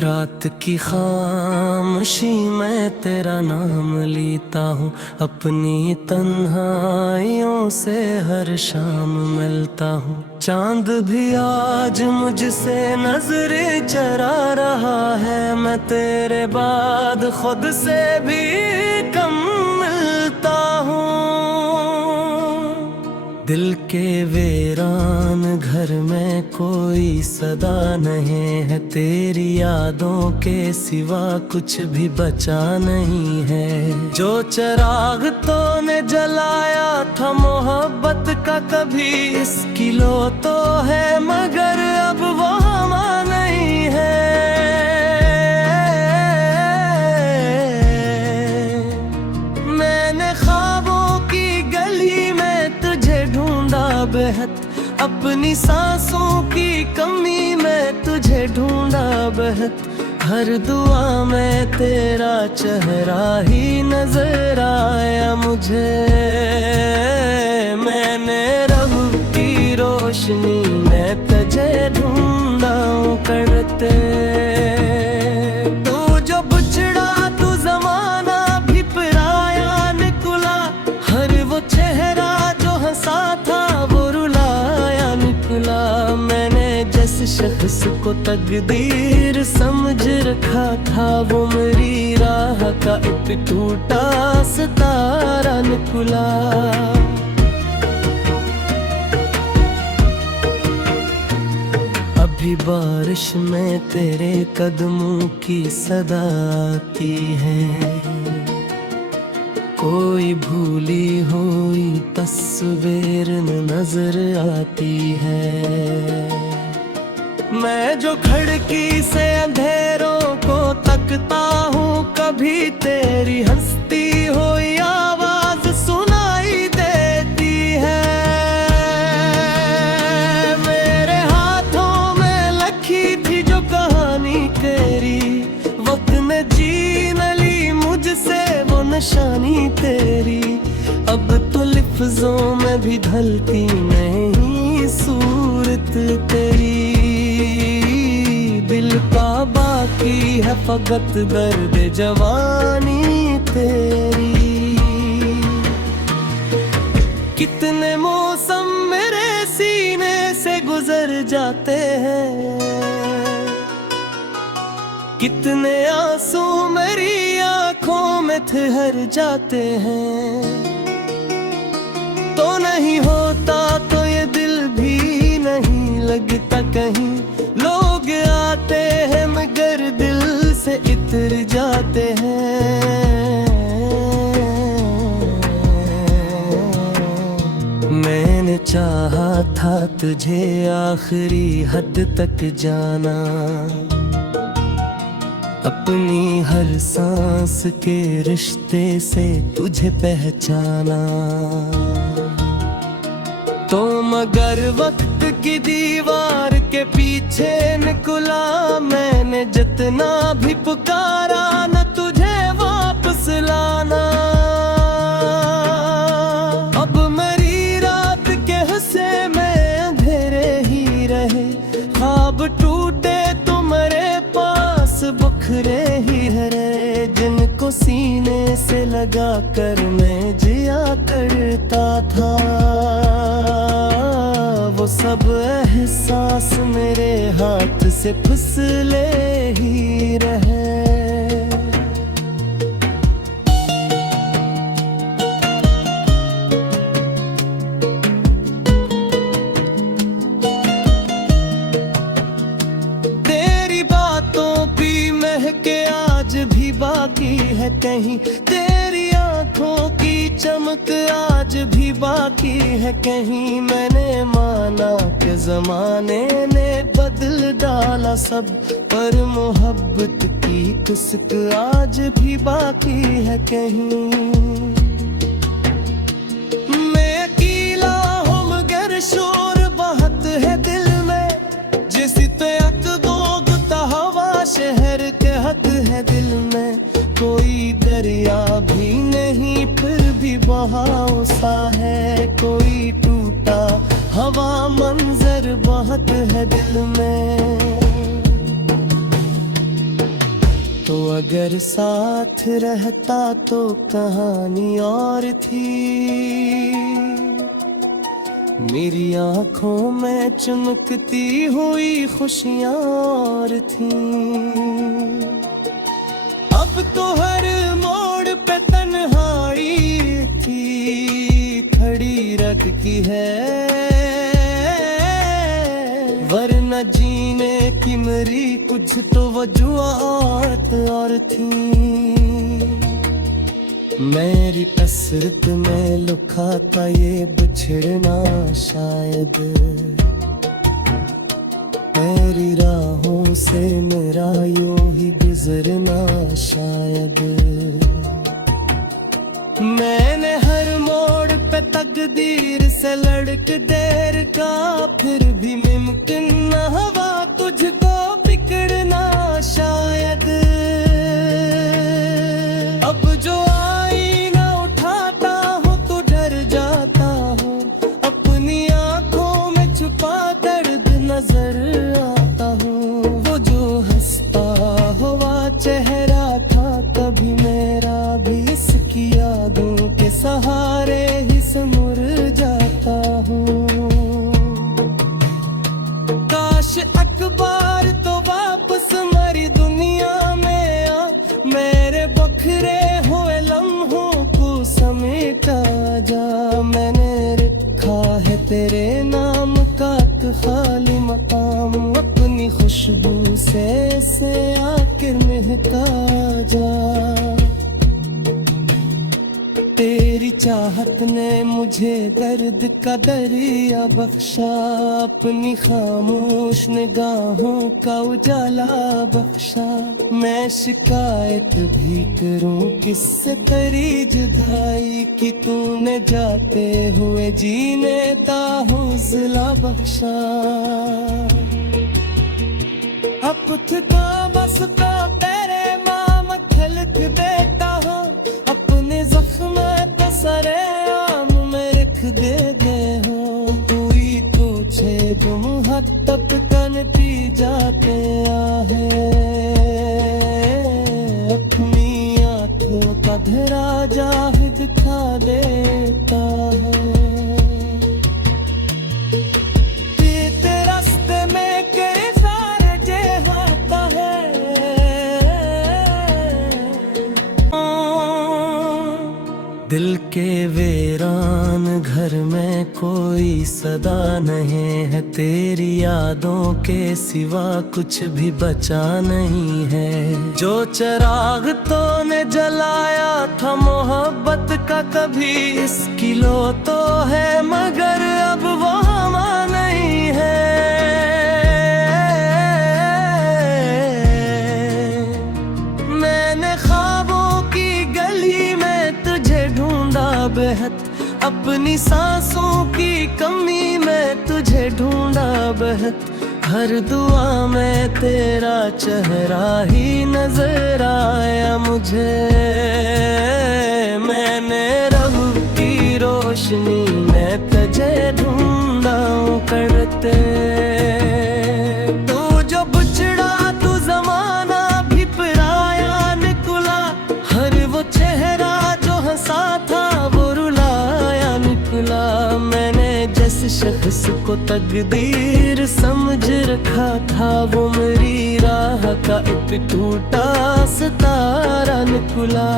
रात की खामोशी मैं तेरा नाम लेता हूँ, अपनी तन्हाइयों से हर शाम मिलता हूँ। चांद भी आज मुझसे नजरें चरा रहा है, मैं तेरे बाद खुद से भी कम मिलता हूँ। दिल के वीरान घर में कोई सदा नहीं है, तेरी यादों के सिवा कुछ भी बचा नहीं है। जो चिराग तूने जलाया था मोहब्बत का, कभी इसकी लो तो है मगर अब वो हवा नहीं है। मैंने ख्वाबों की गली में तुझे ढूंढा बेहद, अपनी सांसों की कमी में तुझे ढूंढा बेहद। हर दुआ में तेरा चेहरा ही नजर आया मुझे। मैंने रब की रोशनी में तुझे ढूंढा करते। तू जो बुछड़ा तू जमाना भी पराया निकला, हर वो चेहरा जो हंसा था वो रुलाया निकला। मैंने जिस शख्स को तकदीर समझ रखा था, वो मेरी राह का एक टूटा सितारा निकला। अभी बारिश में तेरे कदमों की सदा आती है, कोई भूली हुई तस्वीर नजर आती है। मैं जो खिड़की से अंधेरों को तकता हूँ, कभी तेरी हंसती हुई आवाज सुनाई देती है। मेरे हाथों में लिखी थी जो कहानी तेरी, वक्त ने छीन ली मुझसे वो निशानी तेरी। अब तो लफ्जों में भी ढलती नहीं सूरत तेरी। दिल का बाकी है फकत दर्द जवानी तेरी। कितने मौसम मेरे सीने से गुजर जाते हैं, कितने आंसू मेरी आंखों में ठहर जाते हैं। तो नहीं होता तो ये दिल भी नहीं लगता कहीं। लोग आते हैं मगर दिल से इतर जाते हैं। मैंने चाहा था तुझे आखिरी हद तक जाना, अपनी हर सांस के रिश्ते से तुझे पहचाना। तो मगर वक्त की दीवार के पीछे निकला, मैंने जितना भी पुकारा न तुझे वापस लाना। अब मेरी रात के हिस्से में अंधेरे ही रहे, ख्वाब टूटे तो मेरे पास बुखरे ही हरे। जिनको सीने से लगा कर मैं जिया करता था, वो सब एहसास मेरे हाथ से फिसले ही रहे। तेरी बातों की महके आज भी बाकी है कहीं, तेरी आंखों की चमक आज भी बाकी है कहीं। मैंने माना कि जमाने ने बदल डाला सब, पर मोहब्बत की कुस्क आज भी बाकी है कहीं। मैं अकेला हूँ मगर शोर बहुत है दिल में, जिस तक बोगता हवा शहर के हक है दिल में। कोई दरिया भी नहीं फिर भी बहाव सा है, कोई टूटा हवा मंजर बहुत है दिल में। तो अगर साथ रहता तो कहानी और थी। मेरी आंखों में चमकती हुई खुशियां और थी। अब तो हर मोड़ पे तन्हाई थी खड़ी रखी है, वरना जीने की मेरी कुछ तो वजूहत और थी। मेरी कसरत में लुका था ये बिछड़ना शायद, मेरी राहों से मेरा यूं ही गुजरना शायद। मैंने हर मोड़ पे तकदीर से लड़क देर का, फिर भी मुमकिन न हवा तुझको बिगड़ना शायद। अब जो आईना उठाता हूँ तो डर जाता हूँ, अपनी आंखों में छुपा दर्द नजर आता हूँ। वो जो हंसता हुआ चेहरा था कभी मेरा भी, इसकी यादों के सहारे ही सिमर जाता हूँ। काश अखबार तो वापस हमारी दुनिया में आ, मेरे बखरे हुए लम्हों को समेटा जा। मैंने रखा है तेरे नाम का एक खाली मकाम, अपनी खुशबू से आखिर महका जा। तेरी चाहत ने मुझे दर्द का दरिया बख्शा, अपनी खामोश निगाहों का उजाला बख्शा। मैं शिकायत भी करूं किससे तेरी जुदाई की, तूने जाते हुए जीने का हौसला बख्शा। अब खुदा बस का तेरे माम खलक देता हूँ, अपने जख्म तो सरे आम में रख दे हो। तू ही तुझे तुम हद तक तन पी जाते आहे, अपनी आंखों का धरा जाह दिखा देता है। रास्ते में कई सारे जे होता है, दिल के वीरान घर में कोई सदा नहीं है, तेरी यादों के सिवा कुछ भी बचा नहीं है। जो चिराग तो ने जलाया था मोहब्बत का कभी, इसकी लो तो है मगर अब वो हमा नहीं है। मैंने ख्वाबों की गली में तुझे ढूंढा बेहद, अपनी सांसों की कमी में तुझे ढूंढा बेहद। हर दुआ में तेरा चेहरा ही नजर आया मुझे। मैंने रब की रोशनी में तुझे ढूंढा करते। तू जो बिछड़ा तू जमाना भी पराया निकला, हर वो चेहरा जो हंसा था वो रुलाया निकला। मैंने जिस शख्स को तकदीर समझ रखा था, वो मेरी राह का एक टूटा सितारा निकला।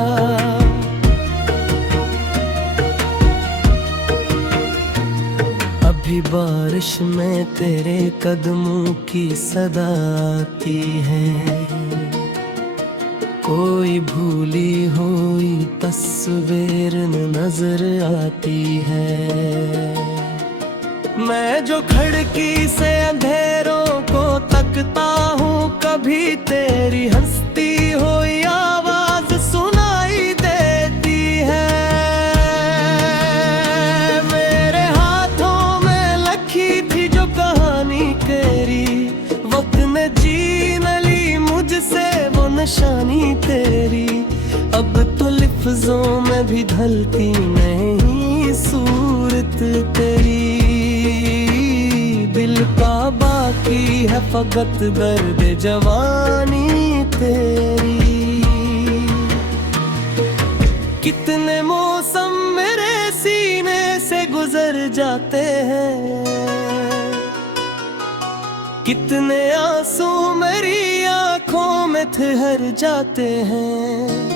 अभी बारिश में तेरे कदमों की सदा आती है, कोई भूली हुई तस्वीर नजर आती है। मैं जो खिड़की से अंधेरों को तकता हूँ, कभी तेरी हंसती हुई आवाज सुनाई देती है। मेरे हाथों में लिखी थी जो कहानी तेरी, वक्त ने जीन ली मुझसे वो निशानी तेरी। अब तो लफ्जों में भी ढलती नहीं सूरत तेरी। दिल का बाकी है फकत दर्द जवानी तेरी। कितने मौसम मेरे सीने से गुजर जाते हैं, कितने आंसू मेरी आंखों में ठहर जाते हैं।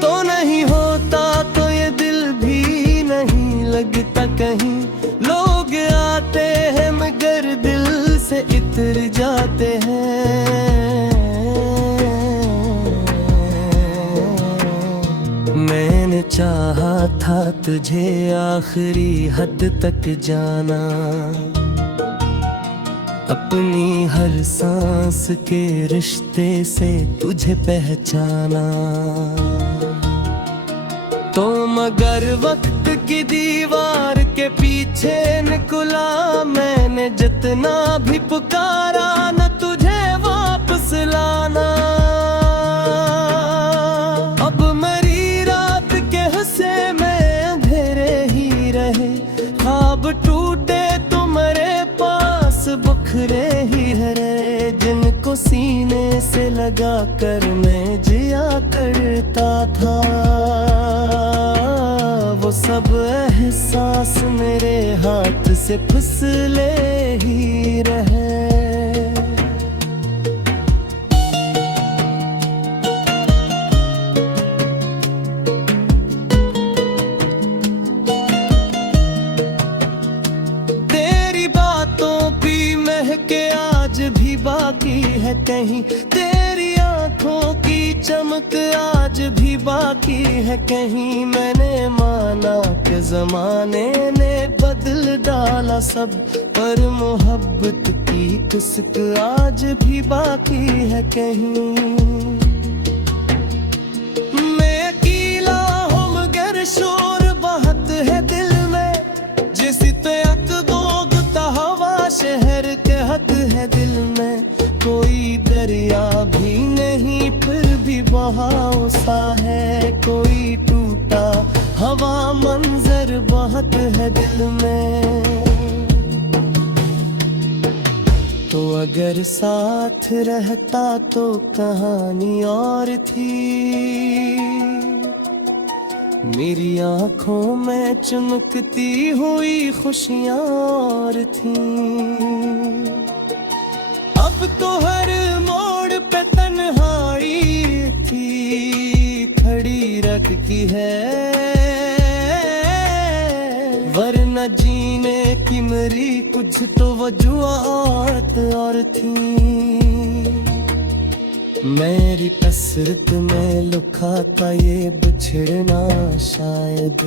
तो नहीं होता तो ये दिल भी नहीं लगता कहीं, लोग आते हैं मगर दिल से इतर जाते हैं। मैंने चाहा था तुझे आखिरी हद तक जाना, अपनी हर सांस के रिश्ते से तुझे पहचाना। तो मगर वक्त की दीवार के पीछे निकला, मैंने जितना भी पुकारा न तुझे वापस लाना। अब मेरी रात के हंसे में अंधेरे ही रहे, ख्वाब टूटे तो मेरे पास बुखरे ही रहे, जिनको सीने से लगा कर मैं जिया करता था। वो सब एहसास मेरे हाथ से फिसले ही रहे। तेरी बातों की महके आज भी बाकी है कहीं, तेरी आंखों की चमक आज भी बाकी है कहीं। मैंने माना कि जमाने ने बदल डाला सब, पर मोहब्बत की कसक आज भी बाकी है कहीं। मैं अकेला हूँ मगर शोर बहुत है दिल में, जिसी तक दोगता हवा शहर के हक है दिल में। कोई दरिया भी नहीं फिर भी बहाव सा है, कोई टूटा हवा मंजर बहुत है दिल में। तो अगर साथ रहता तो कहानी और थी, मेरी आंखों में चमकती हुई खुशियां और थीं। अब तो हर मोड़ पे तन्हाई थी खड़ी रखी है, वरना जीने की मेरी कुछ तो वजूहात और थी। मेरी कसरत में लुका था ये बिछड़ना शायद,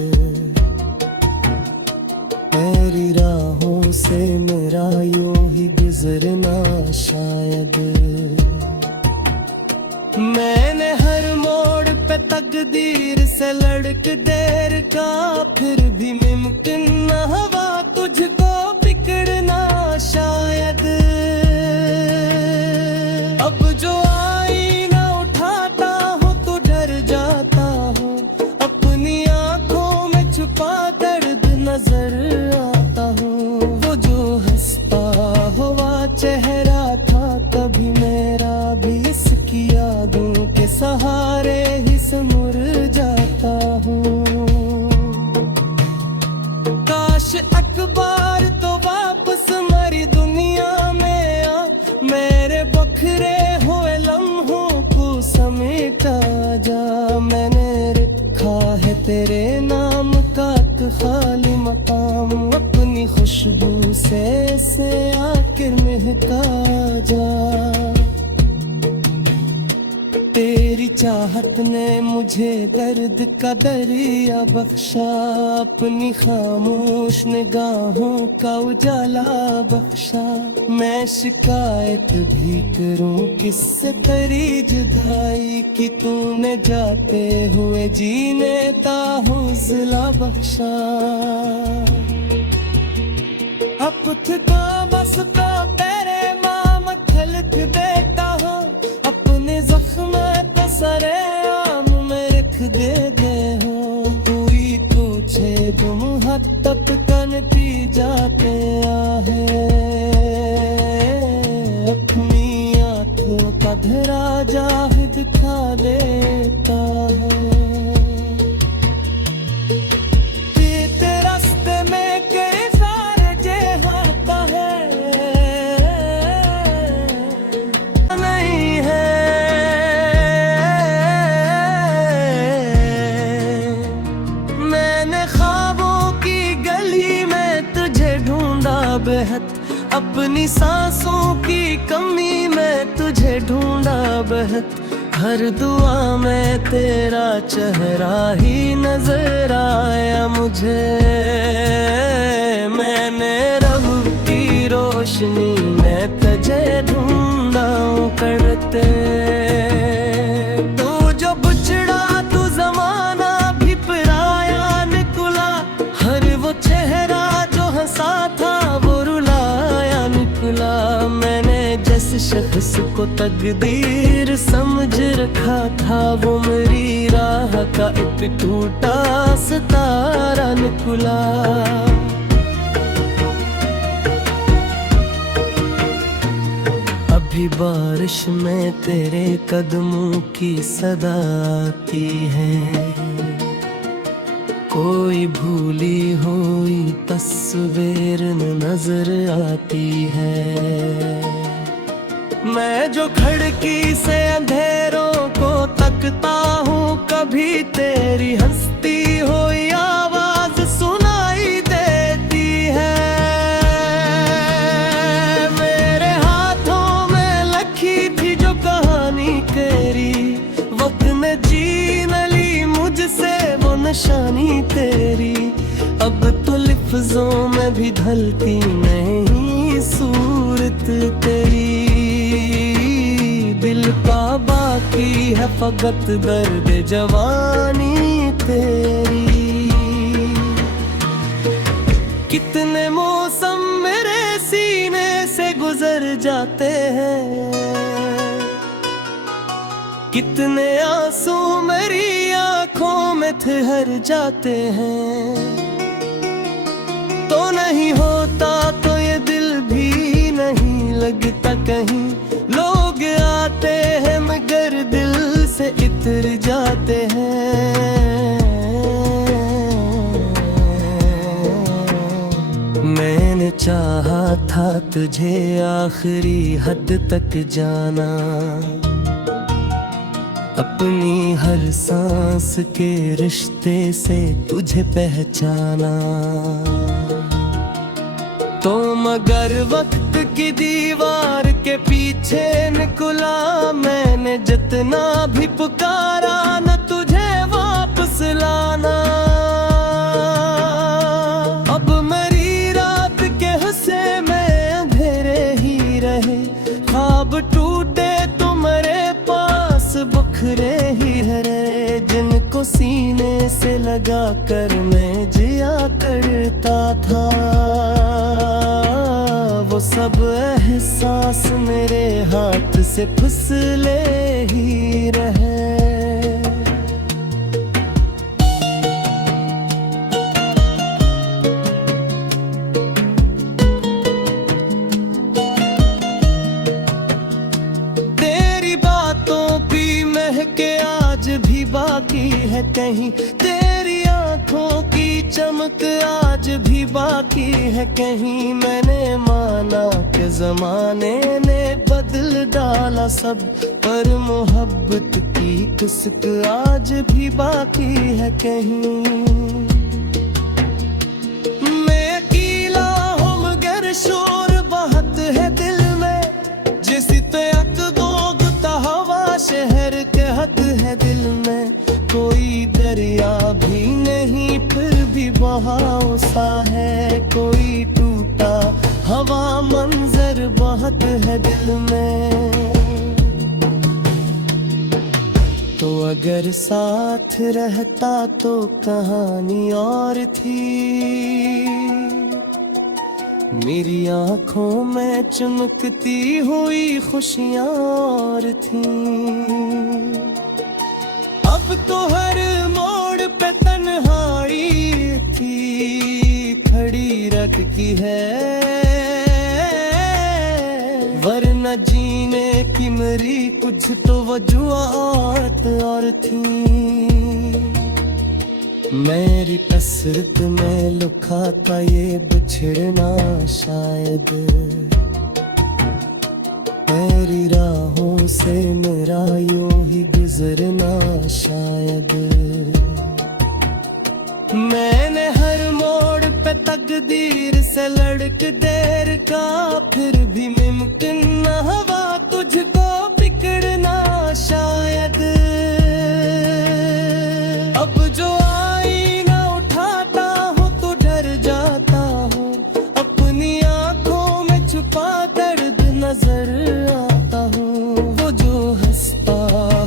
मेरी राहों से मेरा यूं ही गुजरना शायद। मैंने हर मोड़ पे तकदीर से लड़क देर का, फिर भी मुमकिन न हवा तुझको बिगड़ना शायद। अब जो आईना उठाता हूँ तो डर जाता हूँ, अपनी आंखों में छुपा दर्द नजर आता हूँ। वो जो हंसता हुआ चेहरा था कभी मेरा भी, इसकी यादों के सहारे ही समुर जाता हूँ। काश अखबार तो वापस हमारी दुनिया में आ, मेरे बखरे हुए लम्हों को समेटा जा। मैंने रखा है तेरे नाम का खाली मकाम, अपनी खुशबू से आखिर महका जा। तेरी चाहत ने मुझे दर्द का दरिया बख्शा, अपनी खामोश निगाहों का उजाला बख्शा। मैं शिकायत भी करूं किससे तेरी जुदाई की, तूने जाते हुए जीने का हौसला बख्शा। अब थका बस तो तेरे नाम खलक देता हूँ, अपने जख्म पे सरे आम में रख दे हो। कोई पूछे तुम हद तक तन पी जाते आहे, अपनी आंखों का धरा जाह दिखा देता है। अपनी सांसों की कमी में तुझे ढूंढा बहत, हर दुआ में तेरा चेहरा ही नजर आया मुझे। मैंने रब की रोशनी में तुझे ढूंढा करते, तू जो बिछड़ा तू जमाना भी पराया निकला, हर वो चेहरा जो हंसा था वो रुलाया निकला। मैंने जिस शख्स को तकदीर समझ रखा था, वो मेरी राह का एक टूटा सितारा निकला। अभी बारिश में तेरे कदमों की सदा आती है, कोई भूली हुई तस्वीर नजर आती है। मैं जो खिड़की से अंधेरों को तकता हूँ, कभी तेरी हंसती हुई आवाज सुनाई देती है। मेरे हाथों में लिखी थी जो कहानी तेरी, वक्त ने छीन ली मुझसे वो निशानी तेरी। अब तो लफ्जों में भी ढलती नहीं सूरत तेरी, दिल का बाकी है फकत दर्द जवानी तेरी। कितने मौसम मेरे सीने से गुजर जाते हैं, कितने आंसू मेरी आंखों में ठहर जाते हैं। तो नहीं होता तो ये दिल भी नहीं लगता कहीं, लोग आते हैं मगर दिल से इतर जाते हैं। मैंने चाहा था तुझे आखिरी हद तक जाना, अपनी हर सांस के रिश्ते से तुझे पहचाना। तो मगर वक्त की दीवार के पीछे निकला, मैंने जितना भी पुकारा न तुझे वापस लाना। अब मेरी रात के हिस्से में अंधेरे ही रहे, ख्वाब टूटे तो मेरे पास बुखरे ही हरे, जिनको सीने से लगा कर मैं जिया करता था। वो सब एहसास मेरे हाथ से फिसले ही रहे। तेरी बातों की महके आज भी बाकी है कहीं, तेरी आंखों की चमक आज भी बाकी है कहीं। मैंने माना कि जमाने ने बदल डाला सब, पर मोहब्बत की किस्क आज भी बाकी है कहीं। मैं अकेला हूँ मगर शोर बहुत है दिल में, जिस पे अकदोगता हवा शहर के हक है दिल में। कोई दरिया भी नहीं फिर भी बहाव सा है, कोई टूटा हवा मंजर बहुत है दिल में। तो अगर साथ रहता तो कहानी और थी, मेरी आंखों में चमकती हुई खुशियां और थी। अब तो हर मोड़ पे तन्हाई थी खड़ी रखी है, वरना जीने की मेरी कुछ तो वजूहत और थी। मेरी कसरत में लुका था ये बिछड़ना शायद, मेरी राहों से मेरा यूं ही गुजरना शायद। मैंने हर मोड़ पे तकदीर से लड़क देर का फिर भी मुमकिन न हवा तुझको बिगड़ना शायद। अब जो आईना उठाता हूँ तो डर जाता हूँ, अपनी आंखों में छुपा दर्द नजर आता हूँ। वो जो हंसता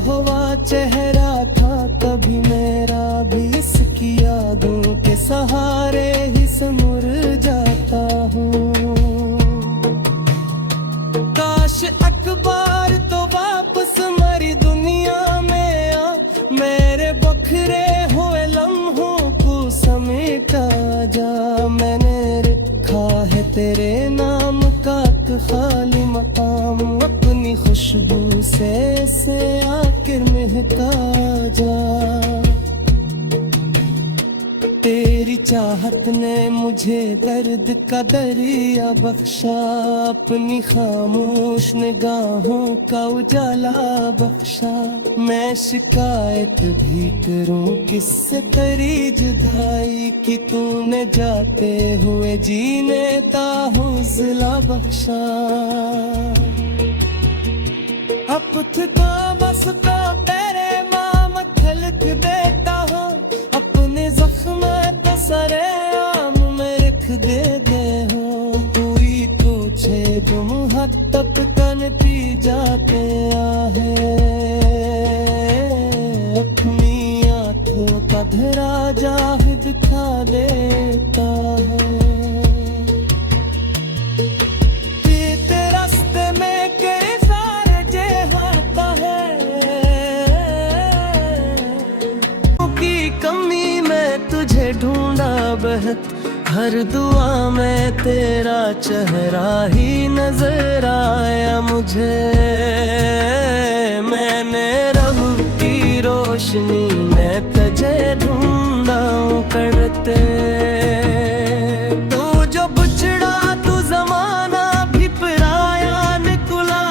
हुआ चेहरा था कभी मेरा भी, इसकी यादों के सहारे ही सिमर जाता हूँ। काश अखबार तो वापस मरी दुनिया में आ, मेरे बखरे हुए लम्हों को समेटा जा। मैंने रखा है तेरे नाम का एक खाली मकाम, अपनी खुशबू से आखिर महका जा। तेरी चाहत ने मुझे दर्द का दरिया बख्शा, अपनी खामोश निगाहों का उजाला बख्शा। मैं शिकायत भी करूं किससे तेरी जुदाई की, तूने जाते हुए जीने का हौसला बख्शा। अब थका बस तो तेरे माम खलक देता हूँ, अपने जख्म तो सरे आम में रख देते हो। पूरी तो छेद मुहत्तब का नतीजा गया है, अपनी आंखों का धरा जाहि दिखा देता है। रास्ते में कई सारे जे होता है, की कमी में तुझे ढूंढा बहुत, हर दुआ में तेरा चेहरा ही नजर आया मुझे। मैंने रब की रोशनी में तुझे ढूंढा करते, तू जो बुछड़ा तू जमाना भी पराया निकला।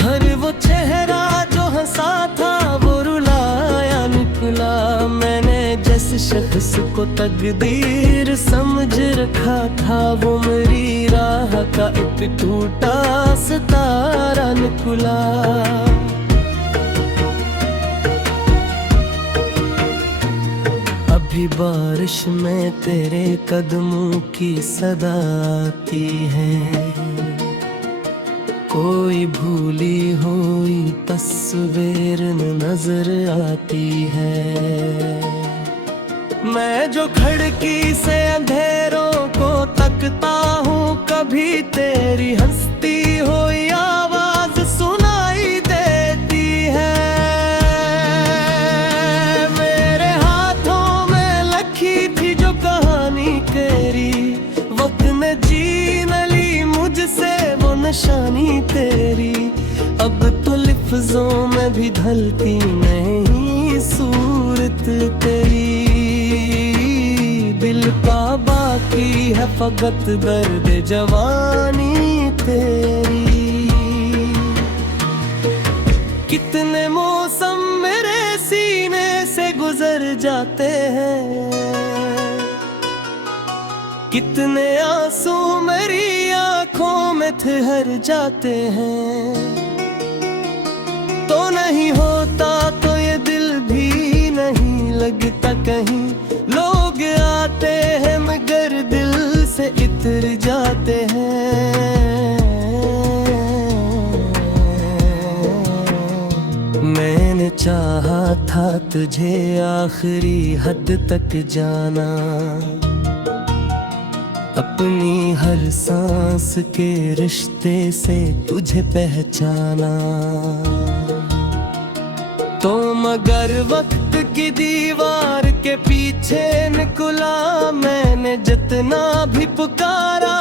हर वो चेहरा जो हंसा था वो रुलाया निकला। मैंने जिस शख्स को तकदीर समझ रखा था, वो मेरी राह का एक टूटा सितारा निकला। अभी बारिश में तेरे कदमों की सदा आती है, कोई भूली हुई तस्वीर नजर आती है। मैं जो खिड़की से अंधेरों को तकता हूँ, कभी तेरी हंसती हुई आवाज सुनाई देती है। मेरे हाथों में लिखी थी जो कहानी तेरी, वक्त ने छीन ली मुझसे वो निशानी तेरी। अब तो लफ्जों में भी ढलती नहीं सूरत तेरी, दिल का बाकी है फकत दर्द जवानी तेरी। कितने मौसम मेरे सीने से गुजर जाते हैं, कितने आंसू मेरी आंखों में ठहर जाते हैं। तो नहीं होता तो ये दिल भी नहीं लगता कहीं, लोग आते हैं मगर दिल से इतर जाते हैं। मैंने चाहा था तुझे आखिरी हद तक जाना, अपनी हर सांस के रिश्ते से तुझे पहचाना। तो मगर वक्त की दीवार के पीछे निकला, मैंने जितना भी पुकारा